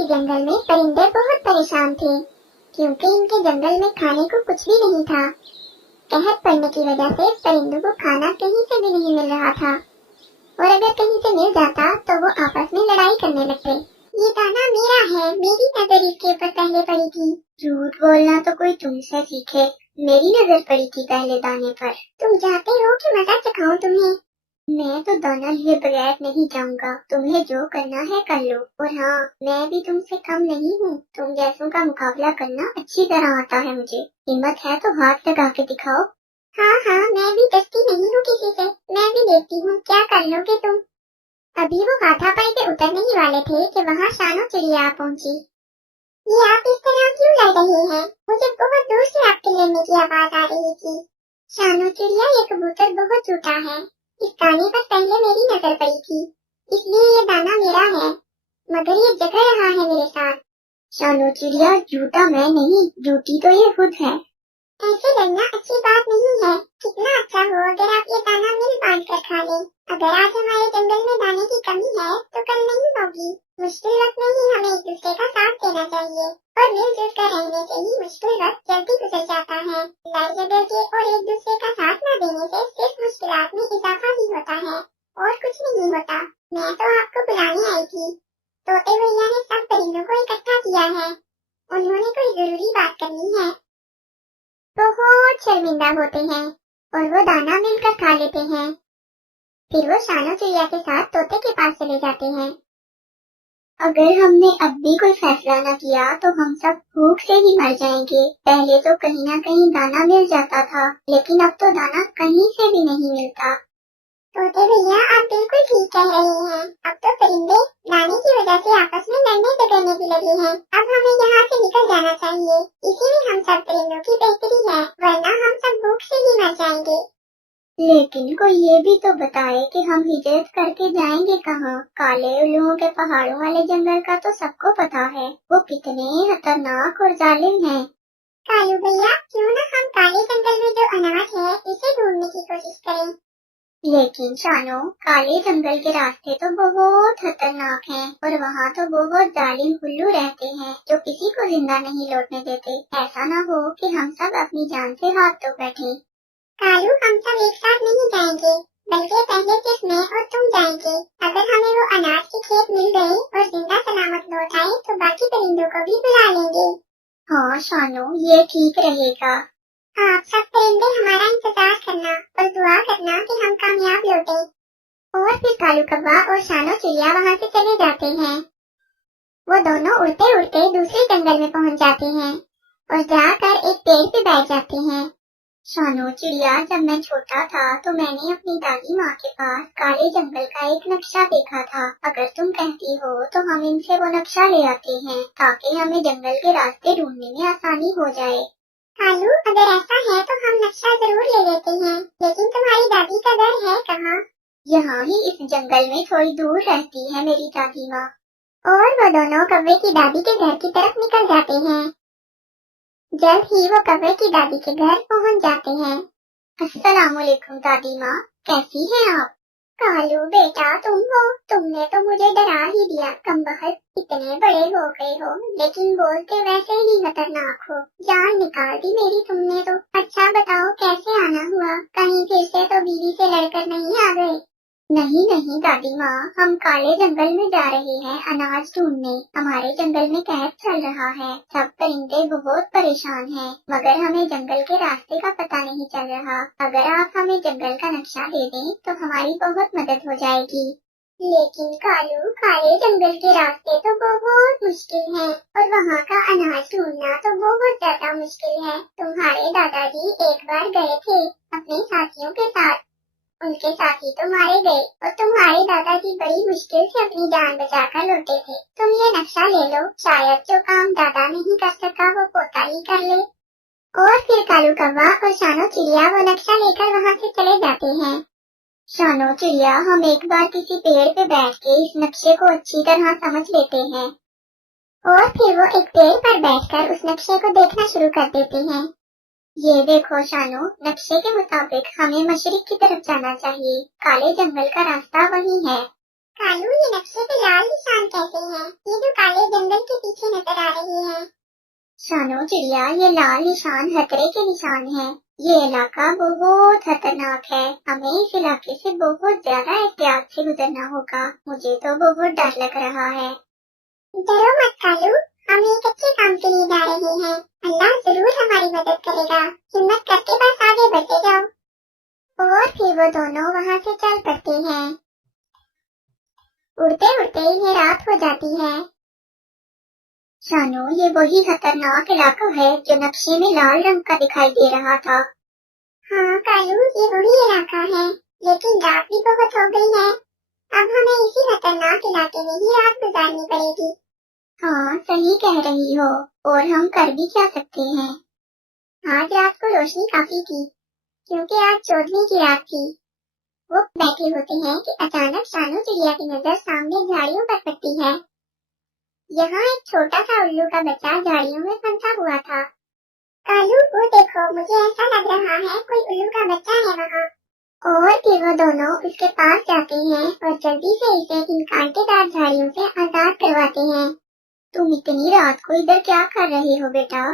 किसी जंगल में परिंदे बहुत परेशान थे क्योंकि इनके जंगल में खाने को कुछ भी नहीं था। कहर पड़ने की वजह से परिंदों को खाना कहीं से भी नहीं मिल रहा था और अगर कहीं से मिल जाता तो वो आपस में लड़ाई करने लगते। ये दाना मेरा है, मेरी नजर इसके ऊपर पहले पड़ी थी। झूठ बोलना तो कोई तुमसे सीखे, मेरी नजर पड़ी थी पहले दाने पर। तुम चाहते हो कि मजा चखाऊं तुम्हें? मैं तो दाना लिए बगैर नहीं जाऊंगा, तुम्हें जो करना है कर लो। और हाँ, मैं भी तुमसे कम नहीं हूँ, तुम जैसों का मुकाबला करना अच्छी तरह आता है मुझे। हिम्मत है तो हाथ लगा के दिखाओ। हाँ हाँ, मैं भी डरती नहीं हूँ किसी से, मैं भी देखती हूँ क्या कर लोगे तुम। अभी वो हाथापाई पे उतरने ही वाले थे कि वहाँ शानो चिड़िया पहुँची। ये आप इस तरह क्यों लड़ रहे हैं? मुझे बहुत दूर से आपके लेने की आवाज आ रही थी। शानो चिड़िया, ये कबूतर बहुत झूठा है, इस दाने पर पहले मेरी नजर पड़ी थी, इसलिए ये दाना मेरा है, मगर ये जग रहा है मेरे साथ। शानो चिड़िया, झूठा मैं नहीं, झूठी तो ये खुद है। ऐसे लड़ना अच्छी बात नहीं है। कितना अच्छा हो अगर आप ये दाना मिल बांट कर खा लें। अगर आज हमारे जंगल में दाने की कमी है तो कल नहीं होगी। मुश्किल वक्त में ही हमें एक दूसरे का साथ देना चाहिए और मिलजुल कर रहने से ही मुश्किल वक्त जल्दी गुजर जाता है। लड़ झगड़ के और एक दूसरे का साथ न देने से सिर्फ मुश्किलात में इजाफा ही होता है और कुछ नहीं होता। मैं तो आपको बुलाने आई थी। तोते भैया ने सब परिंदों को इकट्ठा किया है, उन्होंने कोई जरूरी बात करनी है। बहुत शर्मिंदा होते हैं और वो दाना मिलकर खा लेते हैं। फिर वो शानो चिड़िया के साथ तोते के पास चले जाते हैं। अगर हमने अब भी कोई फैसला न किया तो हम सब भूख से ही मर जाएंगे। पहले तो कहीं न कहीं दाना मिल जाता था, लेकिन अब तो दाना कहीं से भी नहीं मिलता। तोते भैया, आप बिल्कुल ठीक कह रहे हैं। अब तो परिंदे दाने की वजह से आपस में लड़ने झगड़ने भी लगे हैं। अब हमें यहाँ से निकल जाना चाहिए, इसी में हम सब परिंदों की बेहतरी है, वरना हम सब भूख से ही मर जाएंगे। लेकिन कोई ये भी तो बताए कि हम हिजरत करके जाएंगे कहाँ? काले उल्लुओं के पहाड़ों वाले जंगल का तो सबको पता है, वो कितने खतरनाक और जालिम हैं। कालू भैया, क्यों न हम काले जंगल में जो अनाज है इसे ढूंढने की कोशिश करें? लेकिन शानो, काले जंगल के रास्ते तो बहुत खतरनाक हैं और वहाँ तो बहुत जालिम उल्लू रहते हैं जो किसी को जिंदा नहीं लौटने देते। ऐसा ना हो कि हम सब अपनी जान से हाथ धो बैठे। कालू, हम सब एक साथ नहीं जाएंगे, बल्कि पहले सिर्फ मैं और तुम जाएंगे। अगर हमें वो अनाज के खेत मिल गए और जिंदा सलामत लौट आए तो बाकी परिंदों को भी बुला लेंगे। हाँ शानो, ये ठीक रहेगा। आप सब परिंदे हमारा इंतजार करना और दुआ करना कि हम कामयाब लौटे। और फिर कालू कौवा और शानो चिड़िया वहाँ से चले जाते हैं। वो दोनों उड़ते उड़ते दूसरे जंगल में पहुँच जाते हैं और जाकर एक पेड़ पे बैठ जाते हैं। शानो चिड़िया, जब मैं छोटा था तो मैंने अपनी दादी माँ के पास काले जंगल का एक नक्शा देखा था। अगर तुम कहती हो तो हम इनसे वो नक्शा ले आते हैं ताकि हमें जंगल के रास्ते ढूंढने में आसानी हो जाए। कालू, अगर ऐसा है तो हम नक्शा जरूर ले लेते हैं, लेकिन तुम्हारी दादी का घर है कहाँ? यहाँ ही इस जंगल में थोड़ी दूर रहती है मेरी दादी माँ। और वो दोनों कौवे की दादी के घर की तरफ निकल जाते हैं। जल्द ही वो कौवे की दादी के घर पहुँच जाते हैं। अस्सलामुअलैकुम दादी माँ, कैसी हैं आप? कालू बेटा, तुम हो? तुमने तो मुझे डरा ही दिया। कमबख्त, इतने बड़े हो गए हो लेकिन बोलते वैसे ही खतरनाक हो। जान निकाल दी मेरी तुमने तो। अच्छा बताओ, कैसे आना हुआ? कहीं फिर से तो बीवी से लड़कर नहीं आ गए? नहीं नहीं दादी माँ, हम काले जंगल में जा रहे हैं अनाज ढूंढने। हमारे जंगल में कहर चल रहा है, सब परिंदे बहुत परेशान हैं, मगर हमें जंगल के रास्ते का पता नहीं चल रहा। अगर आप हमें जंगल का नक्शा दे दें तो हमारी बहुत मदद हो जाएगी। लेकिन कालू, काले जंगल के रास्ते तो बहुत मुश्किल हैं और वहाँ का अनाज ढूंढना तो बहुत ज्यादा मुश्किल है। तुम्हारे दादाजी एक बार गए थे अपने साथियों के साथ, उनके साथी तो मारे गए और तुम्हारे दादाजी बड़ी मुश्किल से अपनी जान बचाकर लौटे थे। तुम ये नक्शा ले लो, शायद जो काम दादा नहीं कर सका वो पोता ही कर ले। और फिर कालू कौवा और शानो चिड़िया वो नक्शा लेकर वहाँ से चले जाते हैं। शानो चिड़िया, हम एक बार किसी पेड़ पे बैठ के इस नक्शे को अच्छी तरह समझ लेते हैं। और फिर वो एक पेड़ पर बैठकर उस नक्शे को देखना शुरू कर देते हैं। ये देखो शानो, नक्शे के मुताबिक हमें मशरिक की तरफ जाना चाहिए। काले जंगल का रास्ता वही है। कालू, ये नक्शे पे लाल निशान कैसे हैं? ये जो काले जंगल के पीछे नजर आ रही हैं। शानो चिड़िया, ये लाल निशान खतरे के निशान हैं। ये इलाका बहुत खतरनाक है। हमें इस इलाके से बहुत ज्यादा एहतियात से गुजरना होगा। मुझे तो बहुत डर लग रहा है। डरो मत कालू, हम एक अच्छे काम के लिए जा रहे हैं। अल्लाह जरूर हमारी मदद करेगा। हिम्मत करके बस आगे बढ़ते जाओ। और फिर वो दोनों वहाँ से चल पड़ते हैं। उड़ते उड़ते इन्हें रात हो जाती है। शानो, ये वही खतरनाक इलाका है जो नक्शे में लाल रंग का दिखाई दे रहा था। हाँ कालू, ये वही इलाका है, लेकिन रात भी बहुत हो गई है। अब हमें इसी खतरनाक इलाके में ही रात गुजारनी पड़ेगी। हाँ, सही कह रही हो। और हम कर भी क्या सकते हैं? आज रात को रोशनी काफी थी, क्योंकि आज 14वीं की रात थी। वो बैठे होते हैं कि अचानक शानो चिड़िया की नजर सामने झाड़ियों पर पड़ती है। यहाँ एक छोटा सा उल्लू का बच्चा झाड़ियों में फंसा हुआ था। कालू, वो देखो, मुझे ऐसा लग रहा है कोई उल्लू का बच्चा है वहाँ। और फिर वो दोनों उसके पास जाते हैं और जल्दी से इसे इन कांटेदार झाड़ियों से आजाद करवाते हैं। तुम इतनी रात को इधर क्या कर रहे हो बेटा?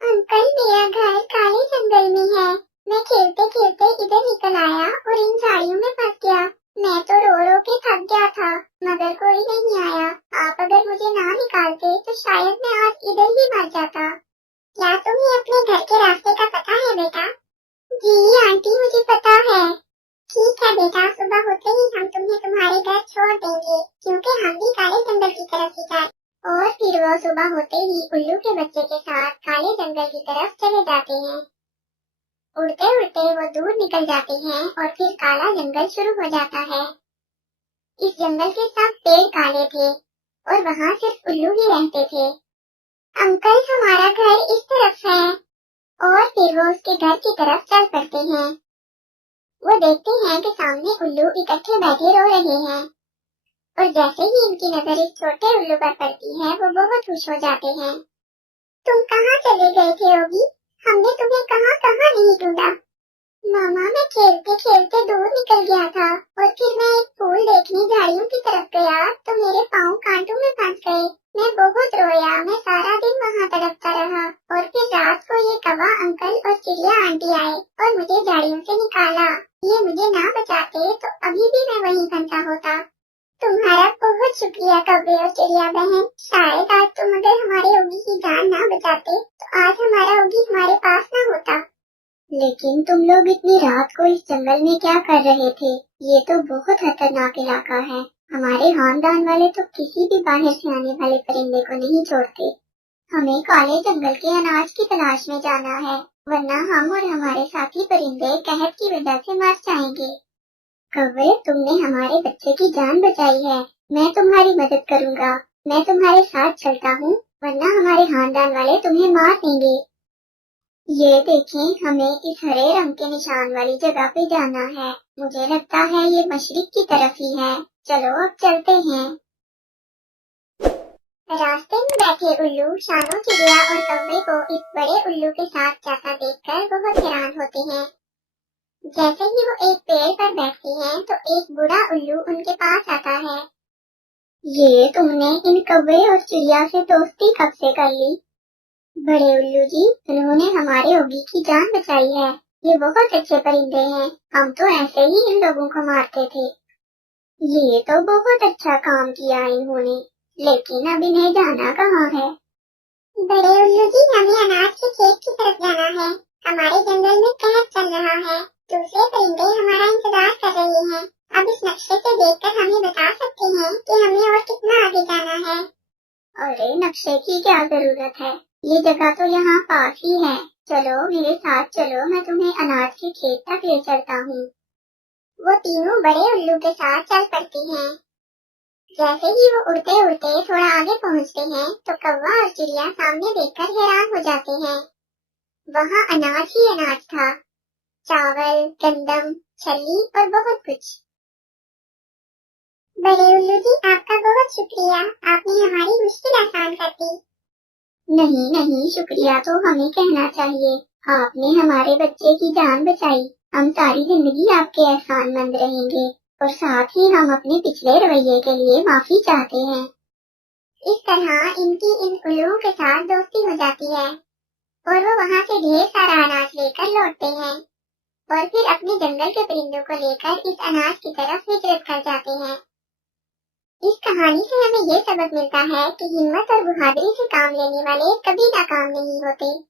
अंकल, मेरा घर काले जंगल में है। मैं खेलते खेलते इधर निकल आया और इन झाड़ियों में फंस गया। मैं तो रो रो के थक गया था, मगर कोई नहीं आया। आप अगर मुझे ना निकालते तो शायद मैं आज इधर ही मर जाता। क्या तुम्हें अपने घर के रास्ते का पता है बेटा? जी आंटी, मुझे पता है। ठीक है बेटा, सुबह होते ही हम तुम्हें तुम्हारे घर छोड़ देंगे, क्योंकि हम भी काले जंगल की तरफ ही जाए। और फिर वो सुबह होते ही उल्लू के बच्चे के साथ काले जंगल की तरफ चले जाते हैं। उड़ते उड़ते वो दूर निकल जाते हैं और फिर काला जंगल शुरू हो जाता है। इस जंगल के सब पेड़ काले थे और वहाँ सिर्फ उल्लू ही रहते थे। अंकल, हमारा घर इस तरफ है। और फिर वो उसके घर की तरफ चल पड़ते हैं। वो देखते हैं कि सामने उल्लू इकट्ठे बैठे रो रहे हैं, और जैसे ही इनकी नजर इस छोटे उल्लू पर पड़ती है, वो बहुत खुश हो जाते हैं। तुम कहाँ चले गए थे ओगी? हमने तुम्हें कहाँ कहाँ नहीं ढूंढा। मामा, मैं खेलते खेलते दूर निकल गया था और फिर मैं एक फूल देखने झाड़ियों की तरफ गया तो मेरे पाँव कांटों में फंस गए। मैं बहुत रोया। मैं सारा दिन वहाँ तड़पता रहा और फिर रात को ये कौवा अंकल और चिड़िया आंटी आए और मुझे झाड़ियों से निकाला। ये मुझे ना बचाते तो अभी भी मैं वहीं फंसा होता। तुम्हारा बहुत शुक्रिया कौवे और चिड़िया बहन। शायद आज तुम अगर हमारे ओगी की जान ना बचाते तो आज हमारा ओगी हमारे पास ना होता। लेकिन तुम लोग इतनी रात को इस जंगल में क्या कर रहे थे? ये तो बहुत खतरनाक इलाका है। हमारे खानदान वाले तो किसी भी बाहर से आने वाले परिंदे को नहीं छोड़ते। हमें काले जंगल के अनाज की तलाश में जाना है, वरना हम और हमारे साथी परिंदे कहत की वजह से मर जाएंगे। कौवे, तुमने हमारे बच्चे की जान बचाई है। मैं तुम्हारी मदद करूँगा। मैं तुम्हारे साथ चलता हूँ, वरना हमारे खानदान वाले तुम्हें मार देंगे। ये देखें, हमें इस हरे रंग के निशान वाली जगह पे जाना है। मुझे लगता है ये मशरिक की तरफ ही है। चलो अब चलते हैं। रास्ते में बैठे उल्लू शानो चिड़िया और कौवे को इस बड़े उल्लू के साथ जाता देखकर बहुत हैरान होते हैं। जैसे ही वो एक पेड़ पर बैठते हैं तो एक बूढ़ा उल्लू उनके पास आता है। ये तुमने इन कौवे और चिड़िया से दोस्ती कब से कर ली? बड़े उल्लू जी, उन्होंने हमारे ओगी की जान बचाई है। ये बहुत अच्छे परिंदे हैं। हम तो ऐसे ही इन लोगों को मारते थे। ये तो बहुत अच्छा काम किया इन्होंने, लेकिन अब इन्हें जाना कहाँ है? बड़े उल्लू जी, हमें अनाज के खेत की तरफ जाना है। हमारे जंगल में कहत चल रहा है। दूसरे परिंदे हमारा इंतजार कर रहे हैं। अब इस नक्शे से देखकर हमें बता सकते हैं कि हमें और कितना आगे जाना है। अरे, नक्शे की क्या जरूरत है? ये जगह तो यहाँ पास ही है। चलो मेरे साथ चलो, मैं तुम्हें अनाज के खेत तक ले चलता हूँ। वो तीनों बड़े उल्लू के साथ चल पड़ती हैं। जैसे ही वो उड़ते उड़ते थोड़ा आगे पहुँचते हैं तो कौवा और चिड़िया सामने देखकर हैरान हो जाते हैं। वहाँ अनाज ही अनाज था, चावल, गंदम, छल्ली और बहुत कुछ। बड़े उल्लू जी, आपका बहुत शुक्रिया। आपने हमारी मुश्किल आसान कर दी। नहीं नहीं, शुक्रिया तो हमें कहना चाहिए। आपने हमारे बच्चे की जान बचाई। हम सारी जिंदगी आपके एहसानमंद रहेंगे। اور ساتھ ہی ہم اپنے پچھلے رویے کے لیے معافی چاہتے ہیں۔ اس طرح ان کی ان الوہوں کے ساتھ دوستی ہو جاتی ہے اور وہ وہاں سے ڈھیر سارا اناج لے کر لوٹتے ہیں اور پھر اپنے جنگل کے پرندوں کو لے کر اس اناج کی طرف ہجرت کر جاتے ہیں۔ اس کہانی سے ہمیں یہ سبق ملتا ہے کہ ہمت اور بہادری سے کام لینے والے کبھی ناکام نہیں ہوتے۔